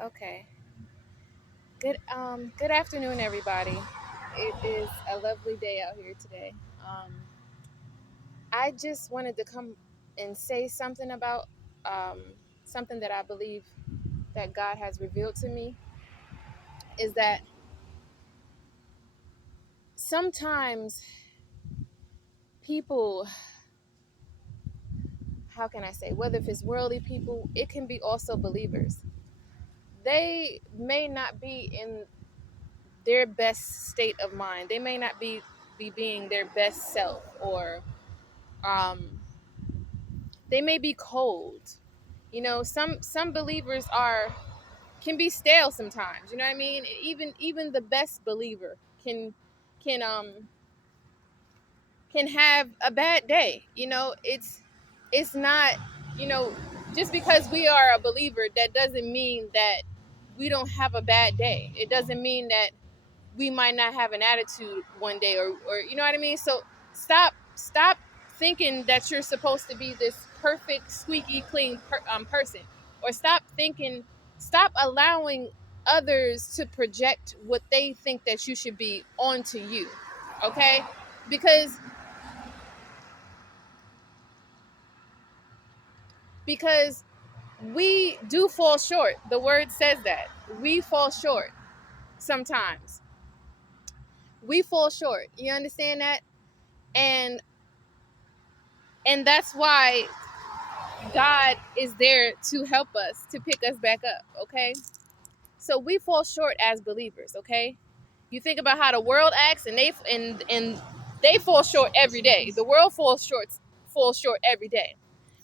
Okay. Good afternoon, everybody. It is a lovely day out here today. I just wanted to come and say something about um, something that I believe that God has revealed to me is that sometimes people, how can I say, whether if it's worldly people, it can be also believers. They may not be in their best state of mind. They may not be being their best self, or um, they may be cold. Some believers are can be stale sometimes. You know what I mean? Even the best believer can can have a bad day. It's not, you know, just because we are a believer, that doesn't mean that we don't have a bad day. It doesn't mean that we might not have an attitude one day, or you know what I mean? So stop thinking that you're supposed to be this perfect squeaky clean person, or stop allowing others to project what they think that you should be onto you. Okay? Because because we do fall short. The word says that we fall short sometimes. We fall short. You understand that? And and that's why God is there to help us, to pick us back up, okay? So we fall short as believers, okay? You think about how the world acts, and they fall short every day. The world falls short every day.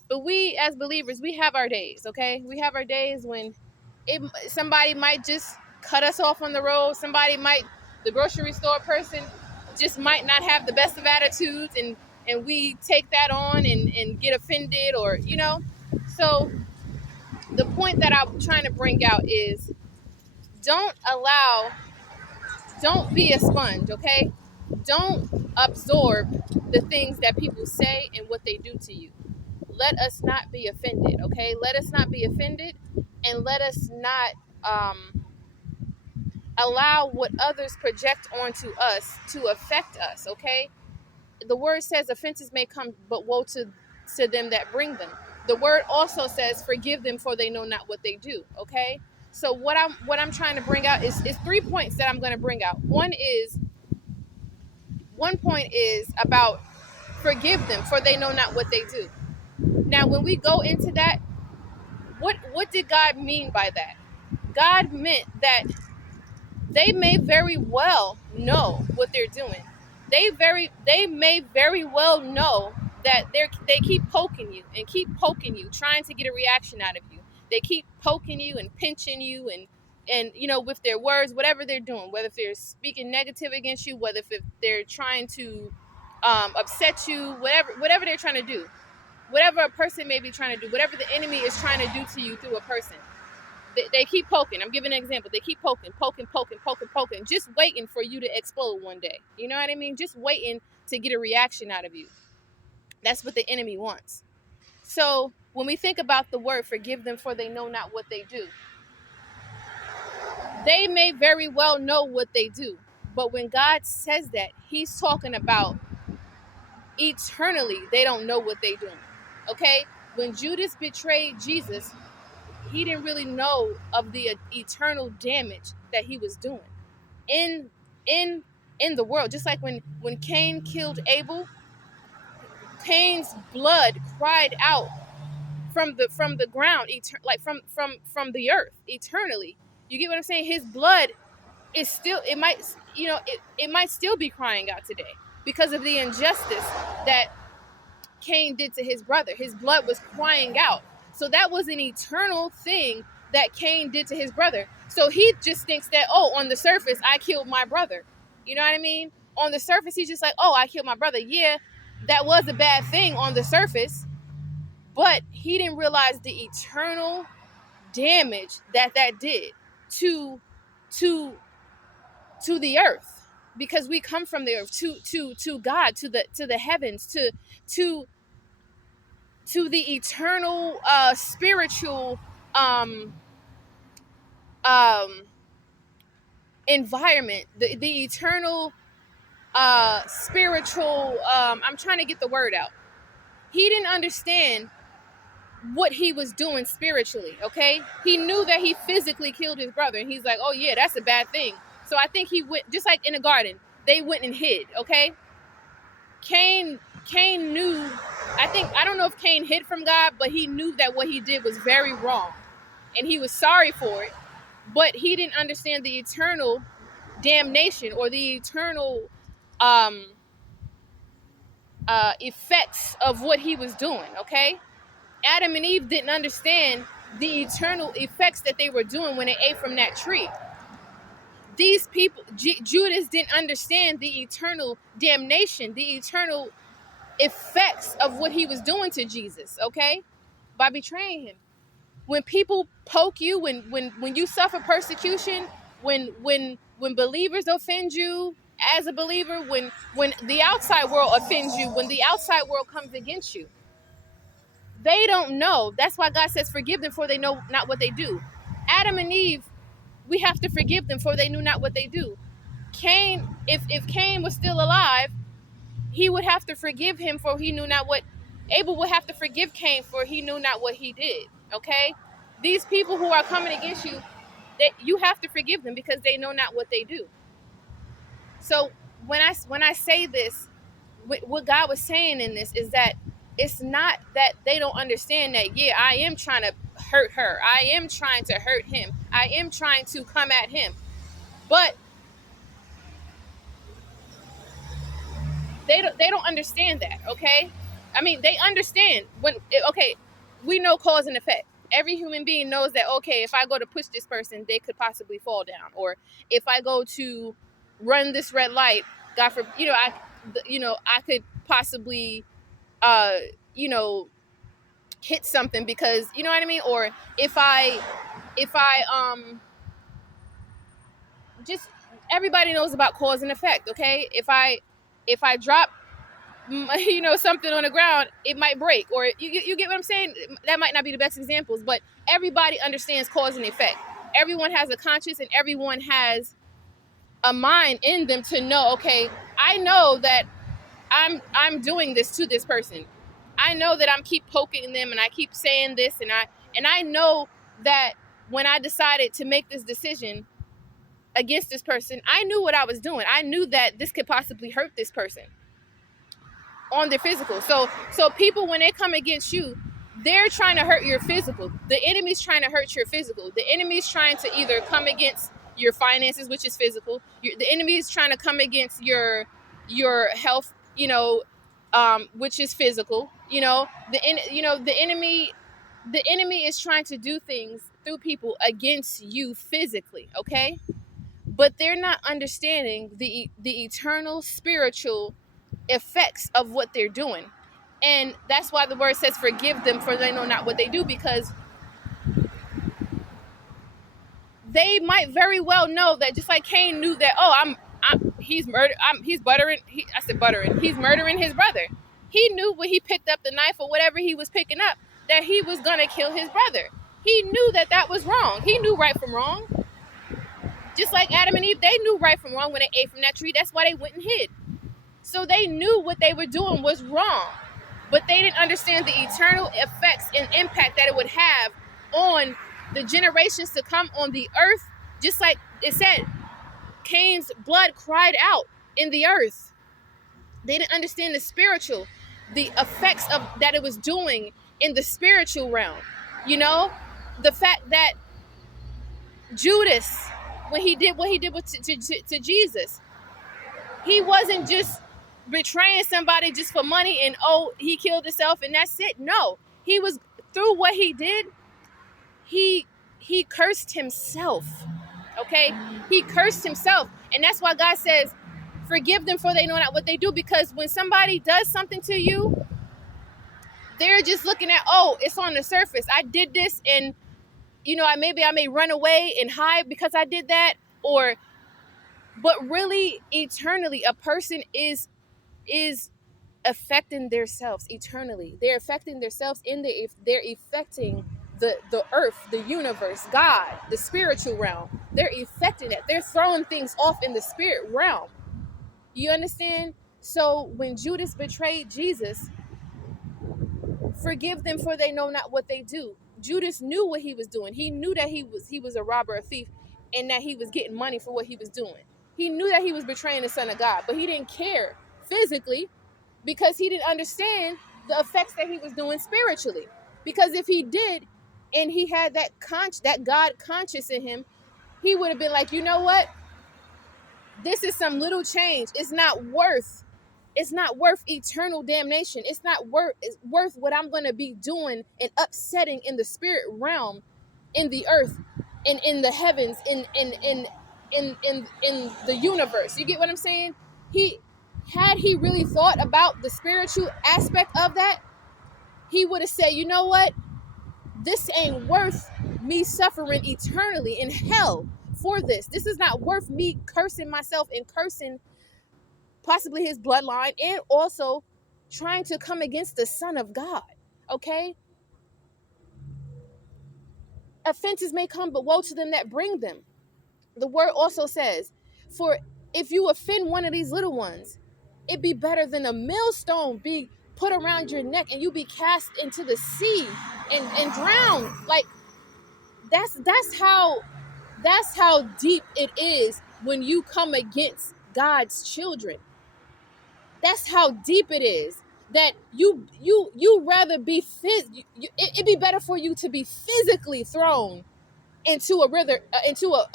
But we as believers, we have our days, okay? We have our days when somebody might just cut us off on the road. The grocery store person just might not have the best of attitudes, and we take that on and get offended, or so the point that I'm trying to bring out is, don't allow don't be a sponge, okay? Don't absorb the things that people say and what they do to you. Let us not be offended, okay? Let us not be offended, and let us not allow what others project onto us to affect us, okay? The word says offenses may come, but woe to them that bring them. The word also says, forgive them, for they know not what they do, okay? So what I'm trying to bring out is 3 points that I'm going to bring out. One point is about forgive them, for they know not what they do. Now, when we go into that, what did God mean by that? God meant that they may very well know what they're doing. They may very well know that they keep poking you and keep poking you, trying to get a reaction out of you. They keep poking you and pinching you, and with their words, whatever they're doing, whether if they're speaking negative against you, whether if they're trying to upset you, whatever they're trying to do, whatever a person may be trying to do, whatever the enemy is trying to do to you through a person. They keep poking. I'm giving an example. They keep poking, just waiting for you to explode one day. You know what I mean? Just waiting to get a reaction out of you. That's what the enemy wants. So when we think about the word forgive them, for they know not what they do, they may very well know what they do. But when God says that, he's talking about eternally, they don't know what they do. Okay? When Judas betrayed Jesus, he didn't really know of the eternal damage that he was doing in in in the world. Just like when Cain killed Abel, Cain's blood cried out from the ground, like from the earth eternally. You get what I'm saying? His blood is still, it might still be crying out today because of the injustice that Cain did to his brother. His blood was crying out. So that was an eternal thing that Cain did to his brother. So he just thinks that, oh, on the surface, I killed my brother. You know what I mean? On the surface, he's just like, oh, I killed my brother. Yeah, that was a bad thing on the surface, but he didn't realize the eternal damage that did to to to the earth, because we come from the earth, to God, to the heavens, to to the eternal spiritual um um environment, the eternal spiritual, I'm trying to get the word out. He didn't understand what he was doing spiritually, okay? He knew that he physically killed his brother, and he's like, oh yeah, that's a bad thing. So I think he went, just like in the garden, they went and hid, okay? Cain knew, I don't know if Cain hid from God, but he knew that what he did was very wrong, and he was sorry for it, but he didn't understand the eternal damnation or the eternal um effects of what he was doing, okay? Adam and Eve didn't understand the eternal effects that they were doing when they ate from that tree. These people, Judas didn't understand the eternal damnation, the eternal effects of what he was doing to Jesus, okay? By betraying him. When people poke you, when you suffer persecution, when believers offend you as a believer, when the outside world offends you, when the outside world comes against you, they don't know. That's why God says, forgive them for they know not what they do. Adam and Eve, we have to forgive them for they knew not what they do. Cain, if Cain was still alive, he would have to forgive him for he knew not what. Abel would have to forgive Cain for he knew not what he did. Okay? These people who are coming against you, you have to forgive them because they know not what they do. So when I say this, what God was saying in this is that it's not that they don't understand that, yeah, I am trying to hurt her. I am trying to hurt him. I am trying to come at him. But they don't understand that, okay? I mean, they understand okay, we know cause and effect. Every human being knows that, okay, if I go to push this person, they could possibly fall down. Or if I go to run this red light, God forbid, I could possibly, uh, you know, hit something because, you know what I mean? Or if I just, everybody knows about cause and effect, okay? If I drop something on the ground, it might break, or you get what I'm saying. That might not be the best examples, but everybody understands cause and effect. Everyone has a conscience, and everyone has a mind in them to know, okay, I know that I'm doing this to this person. I know that I'm keep poking them, and I keep saying this, and I know that when I decided to make this decision against this person, I knew what I was doing. I knew that this could possibly hurt this person on their physical. So people, when they come against you, they're trying to hurt your physical. The enemy's trying to hurt your physical. The enemy's trying to either come against your finances, which is physical. The enemy is trying to come against your health, which is physical. The enemy is trying to do things through people against you physically, okay? But they're not understanding the eternal spiritual effects of what they're doing. And that's why the word says, forgive them for they know not what they do, because they might very well know that, just like Cain knew that, he's murdering his brother. He knew when he picked up the knife or whatever he was picking up that he was gonna kill his brother. He knew that was wrong. He knew right from wrong. Just like Adam and Eve, they knew right from wrong when they ate from that tree. That's why they went and hid. So they knew what they were doing was wrong, but they didn't understand the eternal effects and impact that it would have on the generations to come on the earth. Just like it said, Cain's blood cried out in the earth. They didn't understand the effects of that it was doing in the spiritual realm. The fact that Judas, when he did what he did to Jesus, he wasn't just betraying somebody just for money and, he killed himself and that's it. No, he was, through what he did, he cursed himself. Okay, he cursed himself. And that's why God says, forgive them for they know not what they do. Because when somebody does something to you, they're just looking at, it's on the surface. I did this, and I may run away and hide because I did that. But really, eternally, a person is affecting themselves eternally. They're affecting themselves they're affecting the earth, the universe, God, the spiritual realm. They're affecting it. They're throwing things off in the spirit realm. You understand? So when Judas betrayed Jesus, forgive them for they know not what they do. Judas knew what he was doing. He knew that he was a robber, a thief, and that he was getting money for what he was doing. He knew that he was betraying the Son of God, but he didn't care physically because he didn't understand the effects that he was doing spiritually. Because if he did, and he had that God conscious in him, he would have been like, you know what? This is some little change. It's not worth eternal damnation. It's worth what I'm going to be doing and upsetting in the spirit realm, in the earth, in the heavens, in the universe. You get what I'm saying? Had he really thought about the spiritual aspect of that, he would have said, you know what? This ain't worth me suffering eternally in hell for this. This is not worth me cursing myself and cursing possibly his bloodline, and also trying to come against the Son of God. Okay? Offenses may come, but woe to them that bring them. The word also says, for if you offend one of these little ones, it be better than a millstone be put around your neck and you be cast into the sea and drowned. Like that's how deep it is when you come against God's children. That's how deep it is that you rather be it'd be better for you to be physically thrown into a river, into a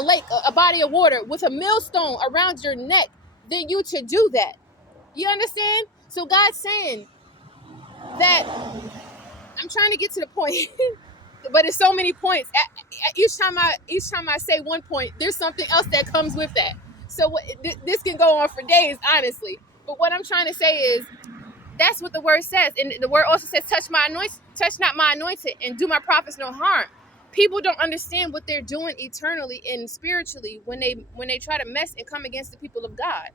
lake, a body of water with a millstone around your neck than you to do that. You understand? So God's saying that, I'm trying to get to the point, but it's so many points. Each time I say one point, there's something else that comes with that. So this can go on for days, honestly. But what I'm trying to say is, that's what the word says, and the word also says, touch not my anointed, and do my prophets no harm. People don't understand what they're doing eternally and spiritually when they try to mess and come against the people of God.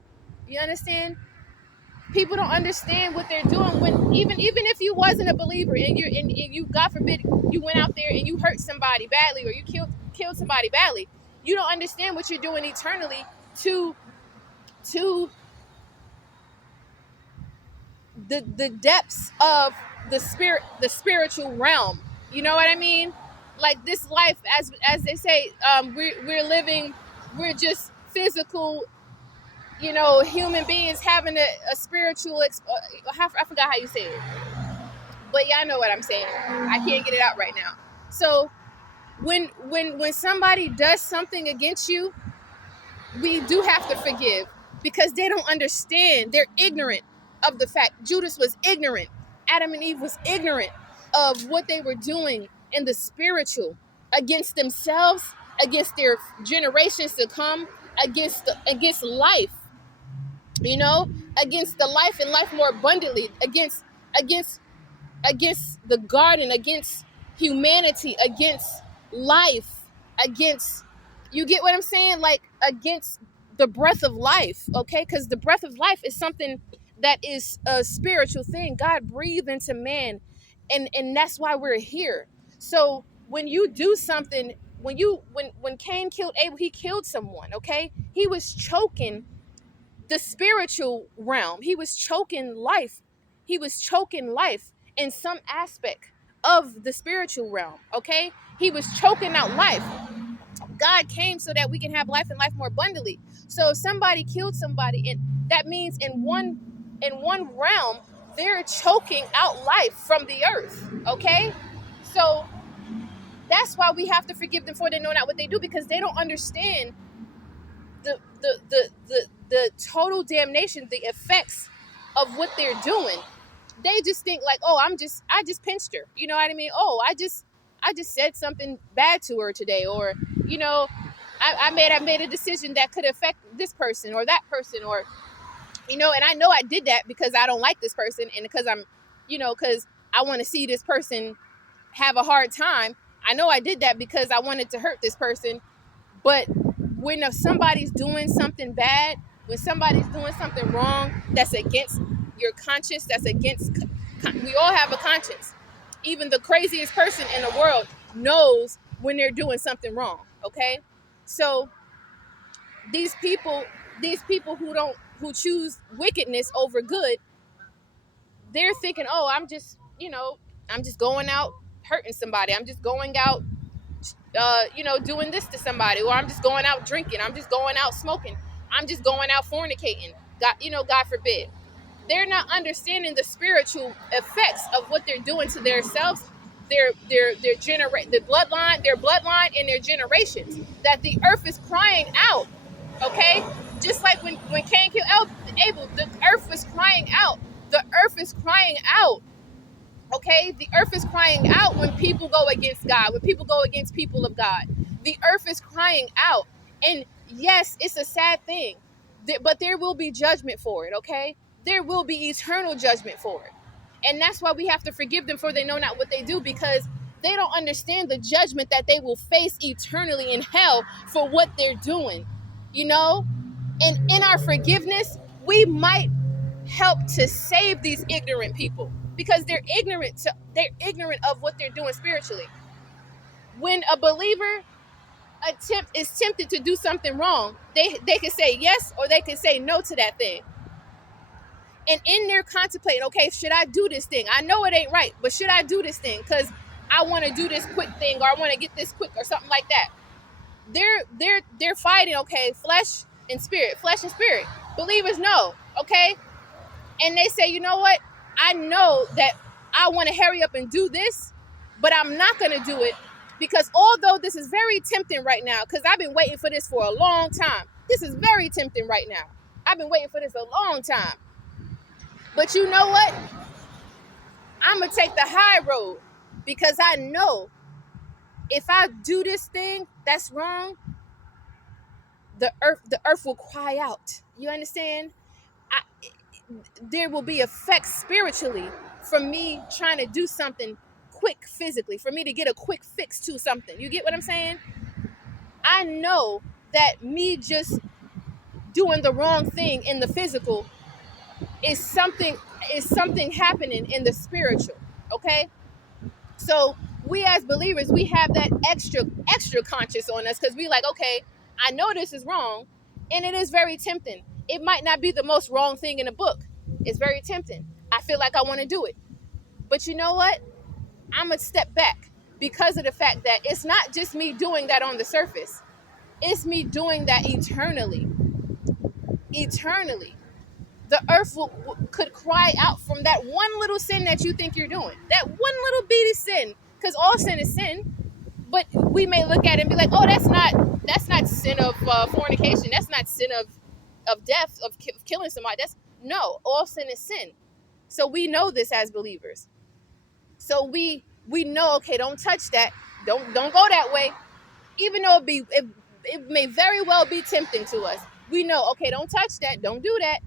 You understand? People don't understand what they're doing when even if you wasn't a believer and you, God forbid, you went out there and you hurt somebody badly, or you killed somebody badly. You don't understand what you're doing eternally to the depths of the spiritual realm. You know what I mean? Like this life, as they say, we're living, we're just physical, human beings having a spiritual I forgot how you say it, but yeah, I know what I'm saying. I can't get it out right now. So when somebody does something against you, we do have to forgive, because they don't understand. They're ignorant of the fact. Judas was ignorant. Adam and Eve was ignorant of what they were doing in the spiritual, against themselves, against their generations to come, against life, against the life and life more abundantly, against the garden, against humanity, against life, against, you get what I'm saying? Like, against the breath of life, okay? Because the breath of life is something that is a spiritual thing. God breathed into man, and that's why we're here. So when you do something, when Cain killed Abel, he killed someone, okay? He was choking the spiritual realm. He was choking life. He was choking life in some aspect of the spiritual realm, okay? He was choking out life. God came so that we can have life and life more abundantly. So if somebody killed somebody, and that means in one realm, they're choking out life from the earth, okay? So that's why we have to forgive them, for they know not what they do, because they don't understand the total damnation, the effects of what they're doing. They just think like, oh, I just pinched her. You know what I mean? Oh, I just said something bad to her today, or I made a decision that could affect this person or that person, or and I know I did that because I don't like this person, and because I'm because I want to see this person have a hard time. I know I did that because I wanted to hurt this person. But when somebody's doing something bad, when somebody's doing something wrong, that's against your conscience, that's against, we all have a conscience. even the craziest person in the world knows when they're doing something wrong. Okay, so these people, who choose wickedness over good, they're thinking, oh, I'm just going out hurting somebody. I'm just going out, doing this to somebody, or I'm just going out drinking. I'm just going out smoking. I'm just going out fornicating. God forbid. They're not understanding the spiritual effects of what they're doing to themselves, their bloodline, and their generations. That the earth is crying out. Okay, just like when Cain killed Abel, the earth was crying out. The earth is crying out. Okay, the earth is crying out when people go against God, when people go against people of God. The earth is crying out. And yes, it's a sad thing, but there will be judgment for it. Okay, there will be eternal judgment for it. And that's why we have to forgive them, for they know not what they do, because they don't understand the judgment that they will face eternally in hell for what they're doing. You know, and in our forgiveness, we might help to save these ignorant people, because they're ignorant of what they're doing spiritually. When a believer is tempted to do something wrong, they can say yes or they can say no to that thing. And in their contemplating, okay, should I do this thing? I know it ain't right, but should I do this thing because I want to do this quick thing, or I want to get this quick, or something like that. They're fighting, okay, flesh and spirit. Believers know, okay? And they say, you know what? I know that I want to hurry up and do this, but I'm not going to do it, because although this is very tempting right now, because I've been waiting for this for a long time. This is very tempting right now. I've been waiting for this a long time. But you know what? I'm going to take the high road, because I know if I do this thing that's wrong, the earth will cry out. You understand? There will be effects spiritually from me trying to do something quick physically, for me to get a quick fix to something. You get what I'm saying? I know that me just doing the wrong thing in the physical is something happening in the spiritual. Okay? So we as believers, we have that extra conscious on us, because we like, okay, I know this is wrong, and it is very tempting. It might not be the most wrong thing in the book. It's very tempting. I feel like I want to do it. But you know what? I'm going to step back, because of the fact that it's not just me doing that on the surface. It's me doing that eternally. Eternally. The earth could cry out from that one little sin that you think you're doing. That one little bitty sin. Because all sin is sin. But we may look at it and be like, oh, that's not sin of fornication. That's not sin of death, of killing somebody. No, all sin is sin. So we know this as believers. So we know, okay, don't touch that. Don't go that way. Even though it may very well be tempting to us. We know, okay, don't touch that. Don't do that.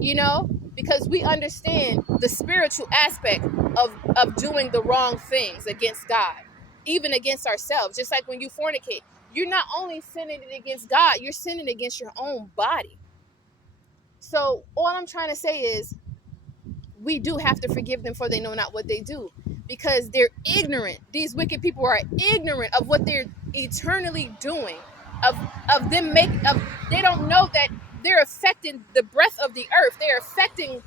You know, because we understand the spiritual aspect of doing the wrong things against God, even against ourselves. Just like when you fornicate, you're not only sinning against God, you're sinning against your own body. So all I'm trying to say is, we do have to forgive them, for they know not what they do, because they're ignorant. These wicked people are ignorant of what they're eternally doing, of them they don't know that they're affecting the breath of the earth. They're affecting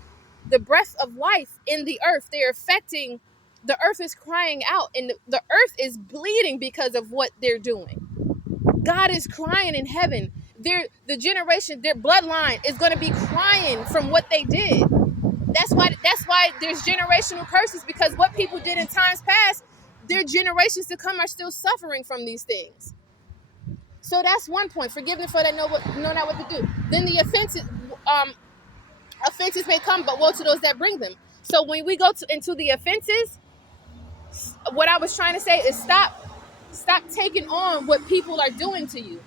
the breath of life in the earth. They're affecting, the earth is crying out, and the earth is bleeding because of what they're doing. God is crying in heaven. The generation, their bloodline is going to be crying from what they did. That's why there's generational curses, because what people did in times past, their generations to come are still suffering from these things. So that's one point. Forgiveness for they know not what to do. Then the offenses may come, but woe to those that bring them. So when we go into the offenses, what I was trying to say is stop taking on what people are doing to you.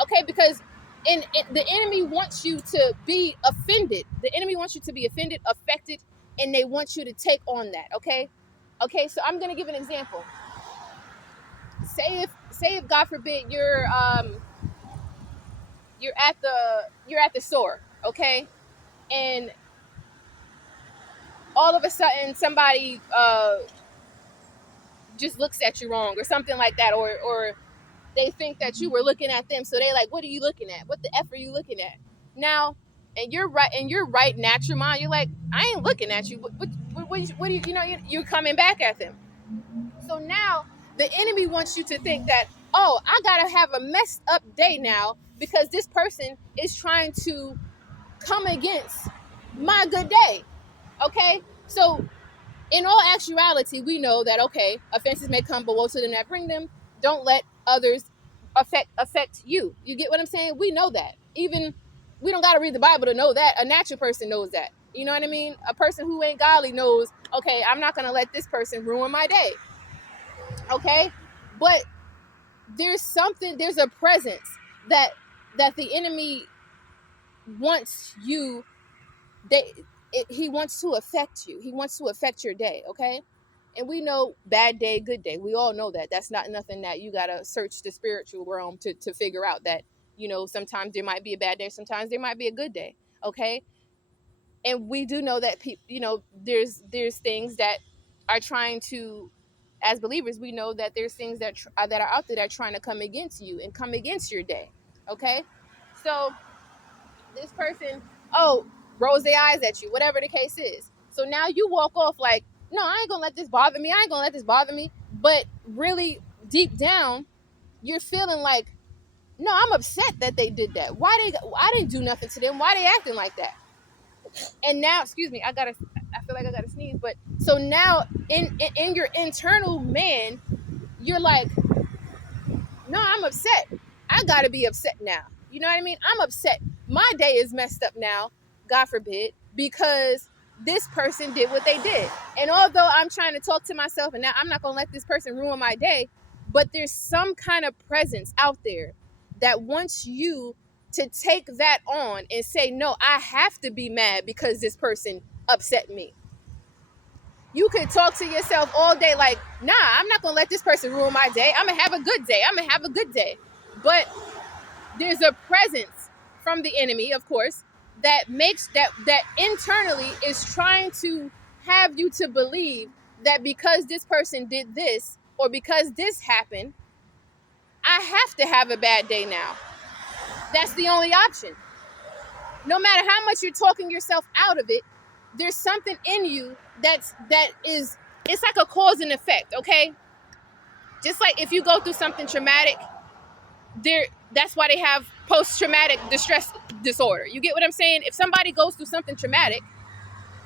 Okay, because the enemy wants you to be offended. The enemy wants you to be offended, affected, and they want you to take on that. Okay. So I'm gonna give an example. Say if God forbid you're at the store, okay, and all of a sudden somebody just looks at you wrong or something like that, or they think that you were looking at them, so they like, what are you looking at? What the F are you looking at? Now, and you're right, in your right natural mind, you're like, I ain't looking at you. What do you, you're coming back at them. So now the enemy wants you to think that, oh, I gotta have a messed up day now because this person is trying to come against my good day. Okay? So in all actuality, we know that, okay, offenses may come, but woe to them that bring them. Don't let others affect you. You get what I'm saying? We know that. Even we don't got to read the Bible to know that. A natural person knows that. You know what I mean? A person who ain't godly knows, okay, I'm not going to let this person ruin my day. Okay? But there's a presence that the enemy wants you, he wants to affect you. He wants to affect your day, okay? And we know bad day, good day. We all know that. That's not nothing that you got to search the spiritual realm to figure out that, sometimes there might be a bad day, sometimes there might be a good day, okay? And we do know that there's things that are trying to, as believers, we know that there's things that that are out there that are trying to come against you and come against your day, okay? So this person, rolls their eyes at you, whatever the case is. So now you walk off like, no, I ain't gonna let this bother me. I ain't gonna let this bother me. But really, deep down, you're feeling like, no, I'm upset that they did that. I didn't do nothing to them. Why they acting like that? And now, excuse me, I feel like I gotta sneeze. But so now, in your internal man, you're like, no, I'm upset. I gotta be upset now. You know what I mean? I'm upset. My day is messed up now, God forbid, because this person did what they did. And although I'm trying to talk to myself and now I'm not gonna let this person ruin my day, but there's some kind of presence out there that wants you to take that on and say, no, I have to be mad because this person upset me. You could talk to yourself all day like, nah, I'm not gonna let this person ruin my day. I'm gonna have a good day. I'm gonna have a good day. But there's a presence from the enemy, of course, that makes that internally is trying to have you to believe that because this person did this or because this happened, I have to have a bad day now. That's the only option. No matter how much you're talking yourself out of it, there's something in you it's like a cause and effect, okay? Just like if you go through something traumatic, that's why they have post-traumatic distress disorder. You get what I'm saying? If somebody goes through something traumatic,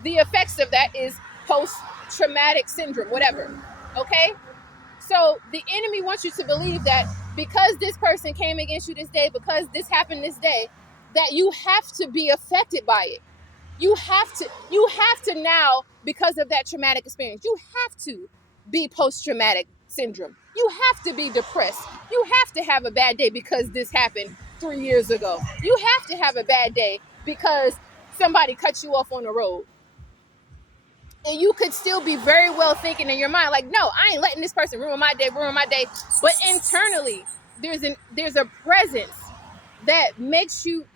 the effects of that is post-traumatic syndrome, whatever, okay? So the enemy wants you to believe that because this person came against you this day, because this happened this day, that you have to be affected by it. You have to now, because of that traumatic experience, you have to be post-traumatic syndrome. You have to be depressed. You have to have a bad day because this happened 3 years ago. You have to have a bad day because somebody cut you off on the road. And you could still be very well thinking in your mind, like, no, I ain't letting this person ruin my day. But internally, there's a presence that makes you,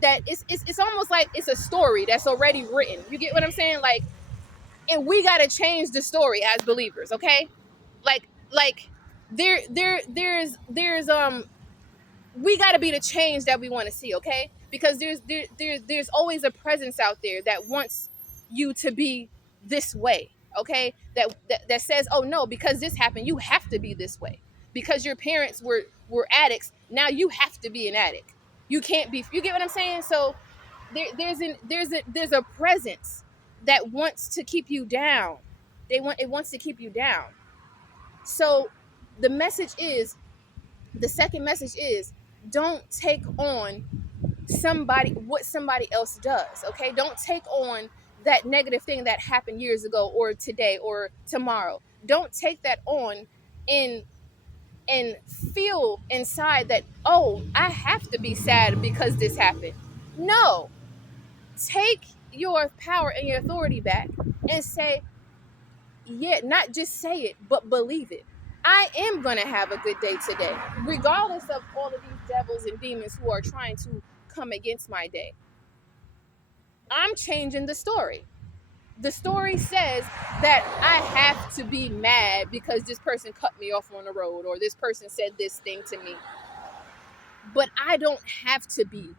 that it's almost like it's a story that's already written. You get what I'm saying? Like, and we got to change the story as believers, okay? Like there's we got to be the change that we want to see, okay? Because there's always a presence out there that wants you to be this way, okay? That says, oh no, because this happened, you have to be this way. Because your parents were addicts, now you have to be an addict. You can't be. You get what I'm saying? So there's a presence that wants to keep you down. It wants to keep you down. So the second message is, don't take on what somebody else does, okay? Don't take on that negative thing that happened years ago or today or tomorrow. Don't take that on and feel inside that, oh, I have to be sad because this happened. No. Take your power and your authority back and say, yeah, not just say it, but believe it. I am going to have a good day today, regardless of all of these devils and demons who are trying to come against my day. I'm changing the story. The story says that I have to be mad because this person cut me off on the road, or this person said this thing to me. But I don't have to be.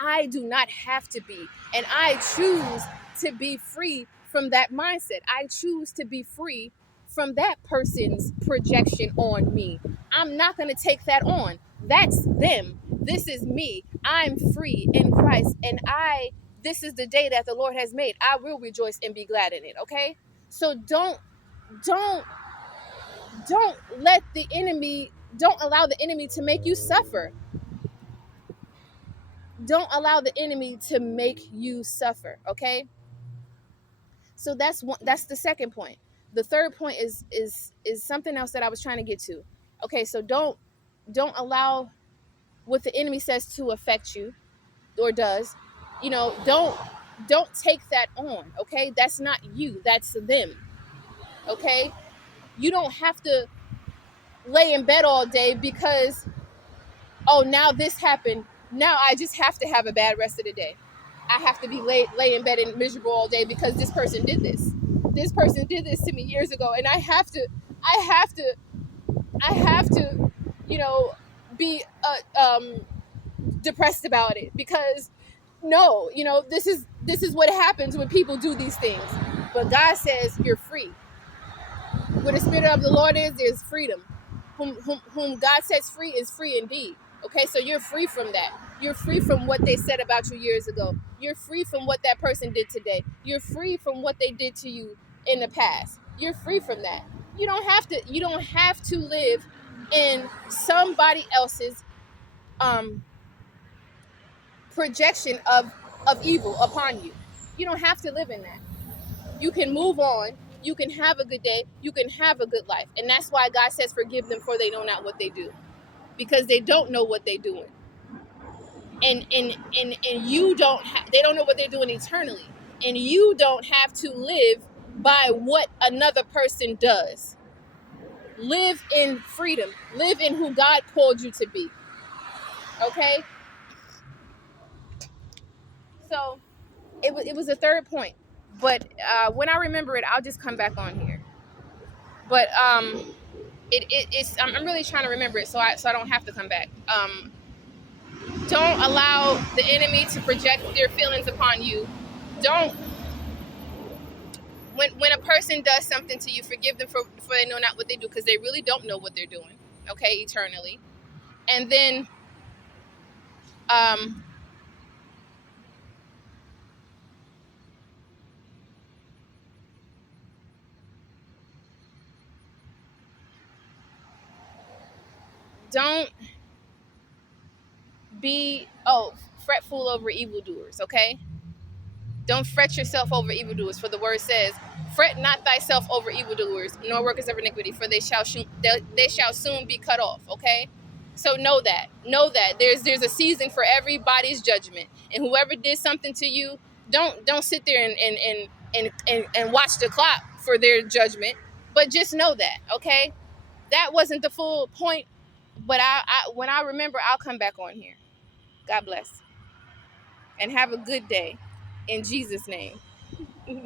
I do not have to be. And I choose to be free from that mindset. I choose to be free from that person's projection on me. I'm not going to take that on. That's them. This is me. I'm free in Christ. And this is the day that the Lord has made. I will rejoice and be glad in it. Okay? So don't let the enemy, don't allow the enemy to make you suffer. Don't allow the enemy to make you suffer. Okay? So that's the second point. The third point is something else that I was trying to get to. Okay, so don't allow what the enemy says to affect you, or does. Don't take that on. Okay? That's not you. That's them. Okay? You don't have to lay in bed all day because, oh, now this happened. Now I just have to have a bad rest of the day. I have to be lay in bed and miserable all day because this person did this. This person did this to me years ago, and I have to, be depressed about it, because no, this is what happens when people do these things. But God says you're free. Where the Spirit of the Lord is, there's freedom. Whom God sets free is free indeed. Okay, so you're free from that. You're free from what they said about you years ago. You're free from what that person did today. You're free from what they did to you in the past. You're free from that. You don't have to live in somebody else's projection of evil upon you. You don't have to live in that. You can move on. You can have a good day. You can have a good life. And that's why God says, forgive them, for they know not what they do. Because they don't know what they're doing. And they don't know what they're doing eternally. And you don't have to live by what another person does. Live in freedom. Live in who God called you to be. Okay? So it was a third point. But when I remember it, I'll just come back on here. But it's I'm really trying to remember it so I don't have to come back. Don't allow the enemy to project their feelings upon you. Don't when a person does something to you, forgive them for they know not what they do, because they really don't know what they're doing. Okay, eternally. And then don't be fretful over evildoers. Okay, don't fret yourself over evildoers, for the word says, fret not thyself over evildoers, nor workers of iniquity, for they shall soon be cut off. Okay, so know that there's a season for everybody's judgment, and whoever did something to you, don't sit there and watch the clock for their judgment, but just know that. Okay, that wasn't the full point, but when I remember, I'll come back on here. God bless, and have a good day in Jesus' name.